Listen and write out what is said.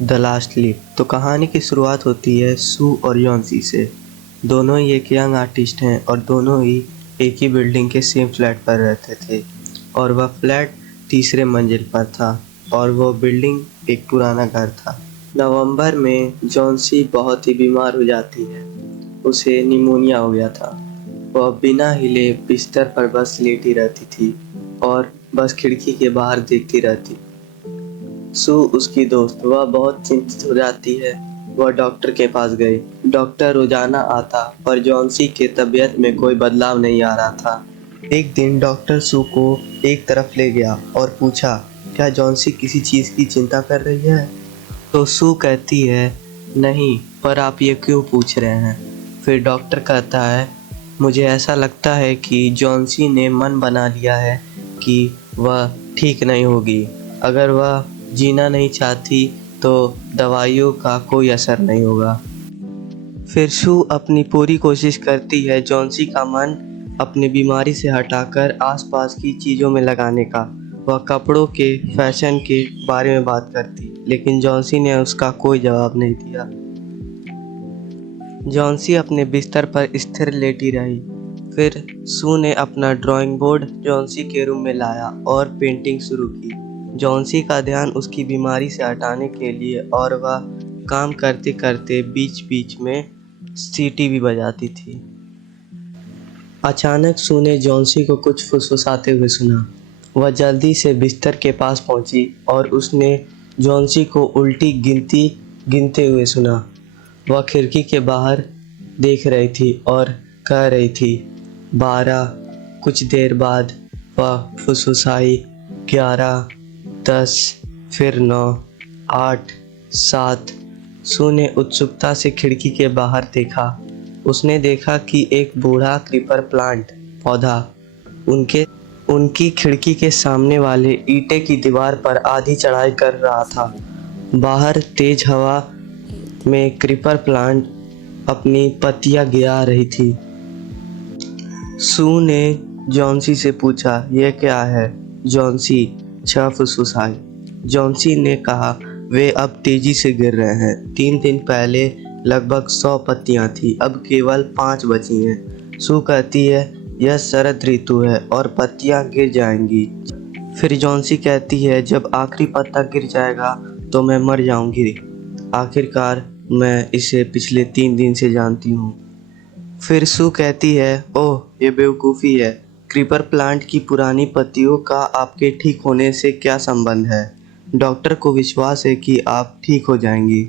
The last leap. तो कहानी की शुरुआत होती है सू और जॉन्सी से। दोनों ही एक यंग आर्टिस्ट हैं और दोनों ही एक ही बिल्डिंग के सेम फ्लैट पर रहते थे और वह फ्लैट तीसरे मंजिल पर था और वो बिल्डिंग एक पुराना घर था। नवंबर में जॉन्सी बहुत ही बीमार हो जाती है। उसे निमोनिया हो गया था। वह बिना हिले बिस्तर पर बस लेटी रहती थी और बस खिड़की के बाहर देखती रहती। सू उसकी दोस्त वह बहुत चिंतित हो जाती है। वह डॉक्टर के पास गई। डॉक्टर रोजाना आता पर जॉन्सी के तबीयत में कोई बदलाव नहीं आ रहा था। एक दिन डॉक्टर सू को एक तरफ ले गया और पूछा, क्या जॉन्सी किसी चीज़ की चिंता कर रही है? तो सू कहती है, नहीं, पर आप ये क्यों पूछ रहे हैं? फिर डॉक्टर कहता है, मुझे ऐसा लगता है कि जॉन्सी ने मन बना लिया है कि वह ठीक नहीं होगी। अगर वह जीना नहीं चाहती तो दवाइयों का कोई असर नहीं होगा। फिर सू अपनी पूरी कोशिश करती है जॉन्सी का मन अपनी बीमारी से हटाकर आसपास की चीज़ों में लगाने का। वह कपड़ों के फैशन के बारे में बात करती, लेकिन जॉन्सी ने उसका कोई जवाब नहीं दिया। जॉन्सी अपने बिस्तर पर स्थिर लेटी रही। फिर सू ने अपना ड्राइंग बोर्ड जॉन्सी के रूम में लाया और पेंटिंग शुरू की। जॉन्सी का ध्यान उसकी बीमारी से हटाने के लिए और वह काम करते करते बीच बीच में सीटी भी बजाती थी। अचानक सू ने जॉन्सी को कुछ फुसफुसाते हुए सुना। वह जल्दी से बिस्तर के पास पहुंची और उसने जॉन्सी को उल्टी गिनती गिनते हुए सुना। वह खिड़की के बाहर देख रही थी और कह रही थी, 12। कुछ देर बाद वह फुसफुसाई, 11, 10, फिर 9, 8, 7। सू ने उत्सुकता से खिड़की के बाहर देखा। उसने देखा कि एक बूढ़ा क्रीपर प्लांट पौधा उनकी खिड़की के सामने वाले ईंटे की दीवार पर आधी चढ़ाई कर रहा था। बाहर तेज हवा में क्रीपर प्लांट अपनी पत्तियां गिरा रही थी। सू ने जॉन्सी से पूछा, यह क्या है? जॉन्सी छह फुसफुसाई। जॉन्सी ने कहा, वे अब तेजी से गिर रहे हैं। 3 दिन पहले लगभग 100 पत्तियां थी, अब केवल 5 बची हैं। सू कहती है, यह शरद ऋतु है और पत्तियां गिर जाएंगी। फिर जॉन्सी कहती है, जब आखिरी पत्ता गिर जाएगा तो मैं मर जाऊंगी। आखिरकार मैं इसे पिछले 3 दिन से जानती हूँ। फिर सू कहती है, ओह, ये बेवकूफ़ी है। क्रीपर प्लांट की पुरानी पत्तियों का आपके ठीक होने से क्या संबंध है? डॉक्टर को विश्वास है कि आप ठीक हो जाएंगी।